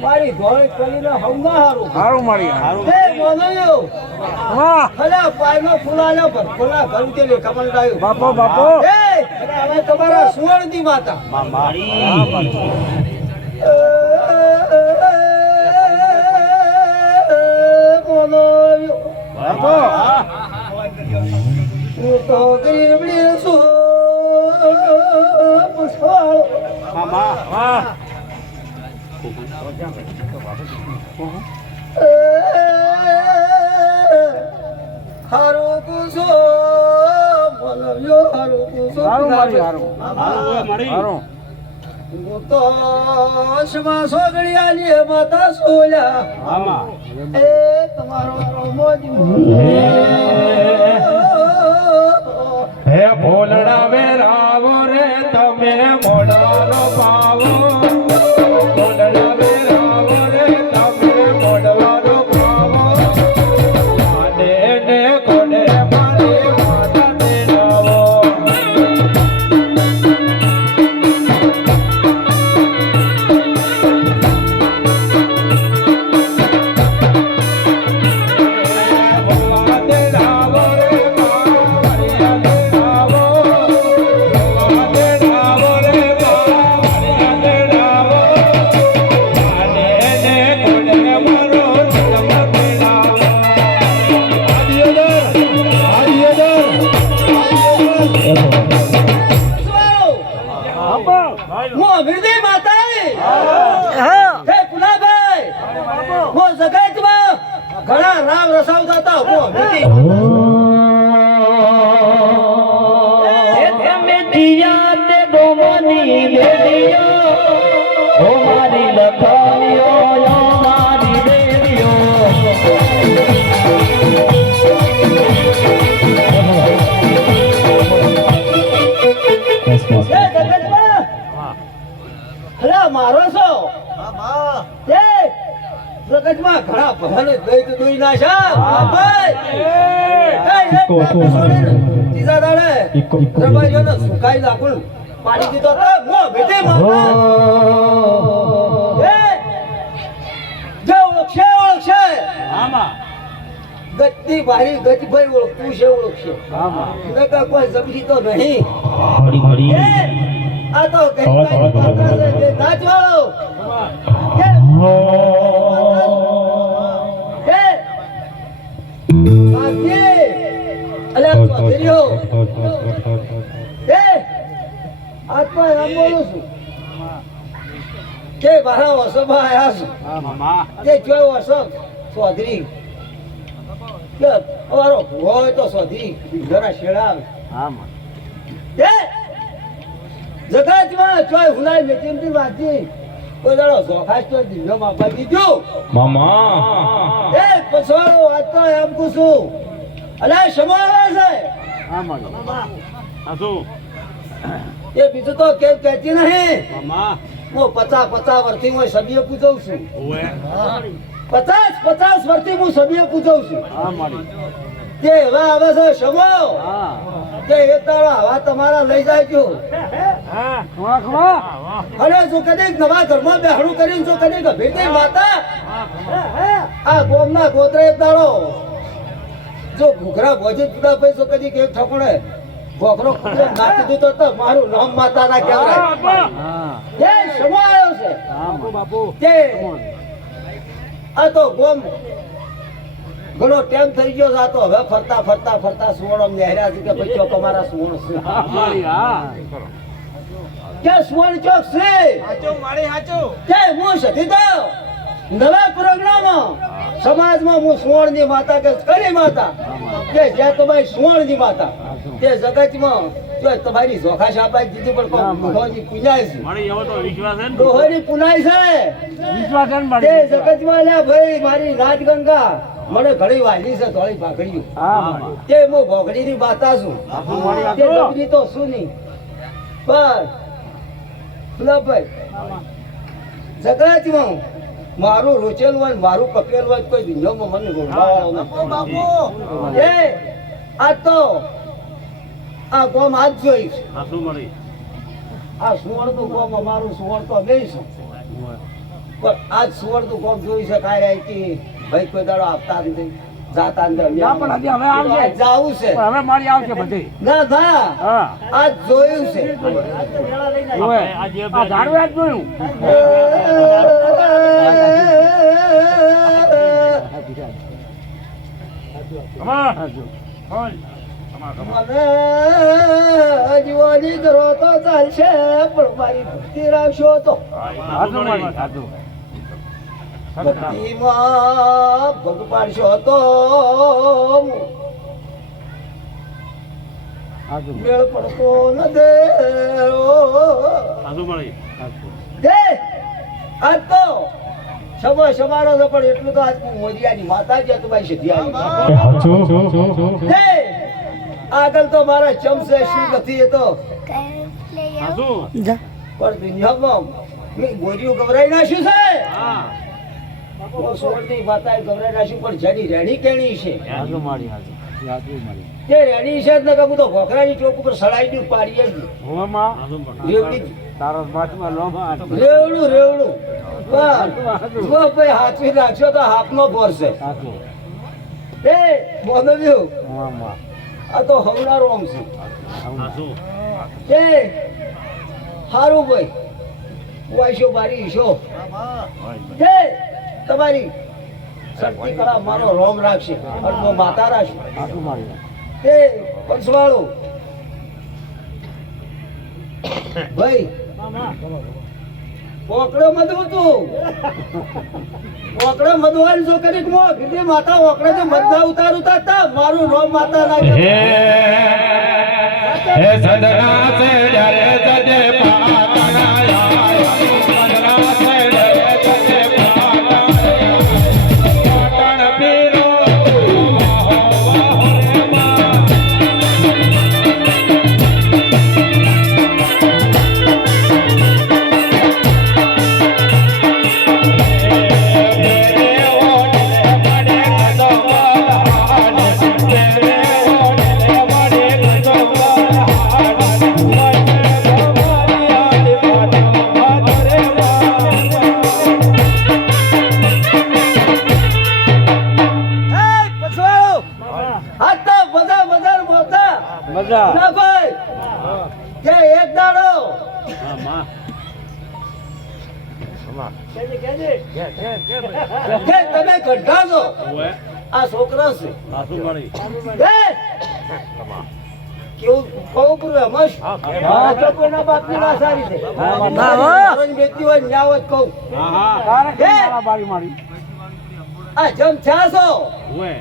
મારી ધોળી કરીને હમના હારું મારી હે બોલ્યો વાહ ખલા પાયનો ફૂલાનો ભરખોલા ઘર કે લેખા મંડાયો બાપો હે હવે તમારા સુવર્ણની માતા બોલ્યો બાપો હું તો ગરીબડી છું પુષ્પાળો વાહ હારો કુસો બોલ્યો હારો કુસો હારો હું તો શમા સોગડિયાની માતા સોલ્યા એ તમારો મોજી હે ભોલડા વેરાવો રે તમે મોડાનો પાવો ઘણા રામ રસાવતા હતા હું તમે દિયા તે ગોમની લેડીઓ ઓ મારી લખાણીઓ મારી દેવીઓ અરે મારો છો જગતમાં ઘણા બધાને દઈ દોઈ નાખ્યા ત્રીજા દાડે દરબારીઓને સુકાઈ નાખું પાડી દીધો તો મો બેટે જે ઓળખશે ગતિ ભારી ગતિ ભાઈ ઓળખતું છે ઓળખશે કોઈ જબરી તો નહીં આ તો નાચવાળો જગતમાં ચોય હુલાઈ મેચીમથી વાંચી કોઈ દાડો સોખાશ તો દિવ્ય માપા દીધો મામા એ પછવાડો આજ તો એમ પૂછું અલે સમાવે છે એ બીજું તો કેમ કહેતી નહીં હું 50 વર્ષથી હું સભ્ય પૂજવું છું 50 વર્ષથી હું સભ્ય પૂજવું છું તે હવે આવે છે સમો કે એક દાડો હવા તમારા લઈ જાય છો અને જો કદી નવા ઘરમાં બેહણું કરીને જો કદી ભેટી માતા આ ગોમના ગોત્રે એક દાડો જો ઘૂઘરા ભોજી જુદા ભાઈ જો કદી કેક ઠપડે ઘોઘરો નાખી દીધો તો મારું નામ માતા ના કહેવાય જે સમો આવ્યો છે કે આ તો ગોમ ઘણો ટાઈમ થઈ ગયો જાતો હવે ફરતા સુવર્ણ નેહર્યા છે કે ભાઈ ચોક અમારા સુવર્ણ છે કે સુવર્ણ ચોક છે હાચો મારી હાચો કે હું સધી તો નવા પ્રોગ્રામ સમાજમાં હું સુવર્ણ ની માતા કે કરી માતા કે જે તો ભાઈ સુવર્ણ ની માતા તે જગતમાં તો તમારી જોખાશ આપાઈ દીધી પણ કોઈ ડોહોની પુનાય છે મારી એવો તો વિશ્વાસ છે ને ડોહોની પુનાય છે વિશ્વાસ છે ને તે મારી જગતમાં લ્યા ભાઈ મારી રાજગંગા મને ઘણી વાલી છે થોડી ભાખડ્યું હા મારી તે હું ભોગડીની બાતા છું હાસુ મારી તે હાસુ ડગરી તો શું નહીં બસ ગુલાબભાઈ જગતમાં મારું રોચેલું હોય ને મારું પકેલું હોય તો કોઈ દુનિયામાં મને રોકવાવાળો નથી. એ આ તો આ ગોમ આજ જોઈશ હાસુ મળી આ સુવર્ણનું ગોમ અમારું સુવર્ણ તો નહીં છે પણ આજ સુવર્ણનું ગોમ જોઈ શકાય કે ભાઈ કોઈ દાડો આપતા નથી જાતા નથી ના, પણ હજી હવે આવશે. આજ જાવું છે પણ હવે મારી આવશે બધી ના ના હા આજ જોયું છે જોવે. આ ઝાડવે જ જોયું કમાલ હાસુ. બોલ કમાલ કમાલ મને જીવાની કરો તો ચાલશે પણ મારી ભક્તિ રાખશો તો હાસુ મારી હાસુ. ભક્તિમાં ભગ પાડશો તો હાસુ. મેળ પડતો ન દે હાસુ મળી હાસુ. દે આજ તો સમય સમારો છે પણ એટલું તો આજ મોદિયાની માતા જ તમારી સિદ્ધિ આવી દે આગળ તો મારા ચમસે શું નથી એ તો હાસુ પણ દુનિયામાં મેં ગોરીઓ ગભરાઈ નાખ્યું છે હા સોળની માતાએ ગભરાઈ નાખ્યું પણ જેની રેણી કેણી છે હાસુ મારી હાસુ. હાસુ મારી. તે રેણી છે જ ને કે હું તો ભોખરાની ચોક ઉપર સડાઈ પાડીએ જ હું માં હાસુ મળી રેવડી તારો માથમાં લોમાં રેવડું રેવડું પણ જો ભાઈ હાથવી રાખશો તો હાથનો ભરશે હાસુ. એ બોધવ્યું હું માં આ તો હવનારો આમ છે હાસુ એ હારું ભાઈ વાઈશો બારી ઈશો એ તમારી શક્તિ કળા મારો રોમ રાખશે અને હું માતા રાખશે હાસુ મારી એ પંચવાળું ભાઈ ઓકડો મધવું ઓકડો મધવાની જો કરી મો કીધી માતા ઓકડે તો મધના ઉતારતા મારું રોમ માતા નાખે હે સદના સે ડરે સદે પાતનાયા સદના સે ડરે સદે પાતનાયા પાટણ પીરો વાહો વાહો રે મા મજા ના ભાઈ કે એક દાડો હા માં કે તમે ગઢા છો ઓએ આ છોકરો છે હાસુ મળી એ! કેવું કહું પૂરું એમાં શું? આ તો કોઈના બાપની વાત સારી છે. મારી બેટી હોય ન્યા હોય તો કહું. હા હા તારે હે? કેમ મારા બારી મારી આ જમ થયા છો ઓએ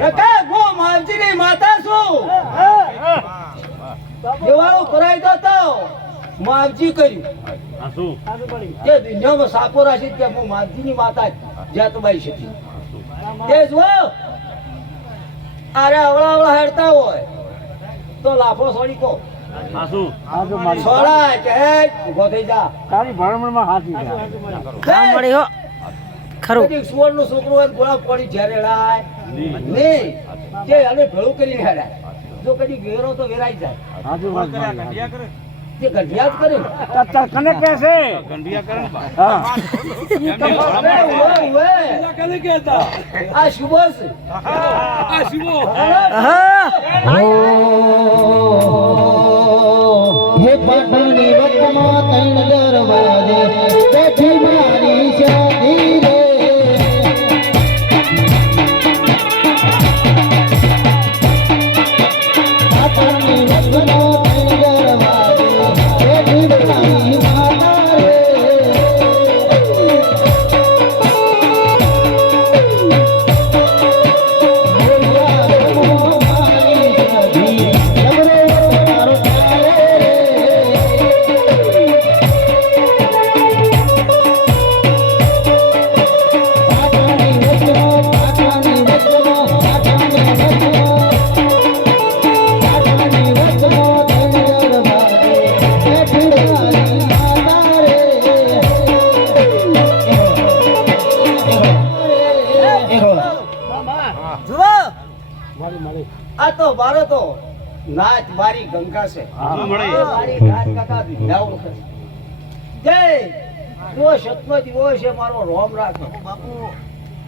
નકા હું માવજીની માતા છું દેવાળું કરાઈ દો તો માવજી કર્યું હાસુ કે દુનિયામાં સાપો રાશી કે હું માવજીની માતા જ્યાં તમારી છે તે જુઓ અરે અવળા અવળા હેડતા હોય તો લાફો છોડી કો હાસુ હાસુ મારી છોડાય કે ઉભો થઈ જા તારી ભણમણમાં હાથી છે ખરું સુવર્ણનું છોકરું હોય ગોળા પડી જ્યારે રાય નહીં કે અને ભેળું કરીને હેડાય જો કદી વેરો તો વેરાઈ જાય હાસુ મારી તે ગઢિયા જ કરે ને. કને કે છે ગંડિયા કરે ને બા હા ઉવે, ઉવે. આ શુભો છે હે પાટણની વટમાં ત્રણ દરવાજે બેઠી મારી શાદી રે પાટણની વટમાં ત્રણ દરવાજે બેઠી મારી માતા રે બોલ્યા મારી શાદી આ તો મારો તો નાચ મારી ગંગા છે હાસુ મળી મારી નાચ કાકા લાવું છે જય જો સતમતી હોય છે મારો રોમ રાખો બાપુ